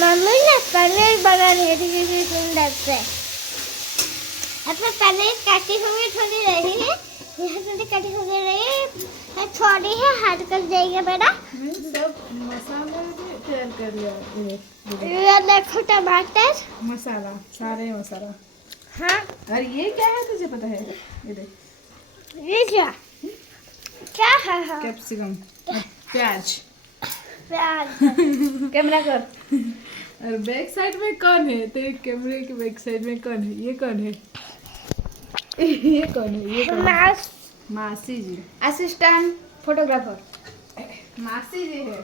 Mummy ने पनीर बना रही थी किसी सुंदर से। अपना पनीर काटी हुई थोड़ी रही है, यहाँ थोड़ी काटी हुई रही है, थोड़ी है हाथ कर जाएगा मेरा। सब मसाला भी तैयार कर लिया ये देखो टमाटर मसाला, सारे मसाला। हाँ और ये क्या है तुझे पता है? ये देख, ये क्या है? हाँ कैप्सिकम, प्याज। प्याज। कैमरा कर। और बैक साइड में कौन है? तेरे कैमरे के बैक साइड में कौन है? ये कौन है? ये कौन है? ये कौन है? मासी जी, असिस्टेंट फोटोग्राफर। मासी जी है।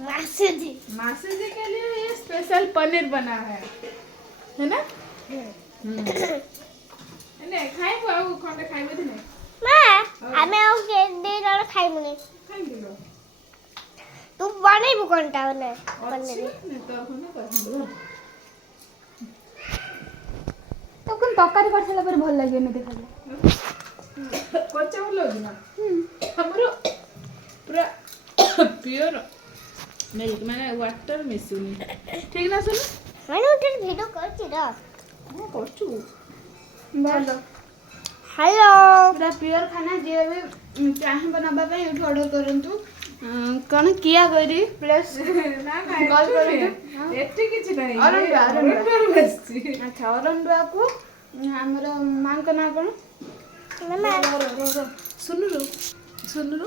मासी जी। मासी जी के लिए ये स्पेशल पनीर बना है ना? नहीं खाई बाबू खंडे खाई बोली नहीं मैं हमें और के दे ना खाई मुने खाई दिलो तू बने बुकंटा बने अच्छी नहीं तो होने पसंद तो कौन तरकारी कर साला पर भल लागे न देखा कच्चा ଭଲ ଲାଗୁଛି ନା ଆମର ପୁରା ପିଓର ମିଲ୍କ ମାନେ ୱାଟର ମିଶୁନି ଠିକ ନା ସୁନ मैंने उधर वीडियो कर चिरा ହଁ କରୁଛୁ ଭଲ हेलो पूरा प्योर खाना जे भी चाहे बनाबा पे एठो ऑर्डर करंतु कौन किया करी प्लस ନା ନା କଲ୍ ଏଠି କରନ୍ତୁ। ଏଠି କିଛି ନାହିଁ ଅରୁଣ୍ଡା ବସିଛି अच्छा अरुणा को हमर मां का नाम कौन मम्मा ସୁନୁରୁ ସୁନୁରୁ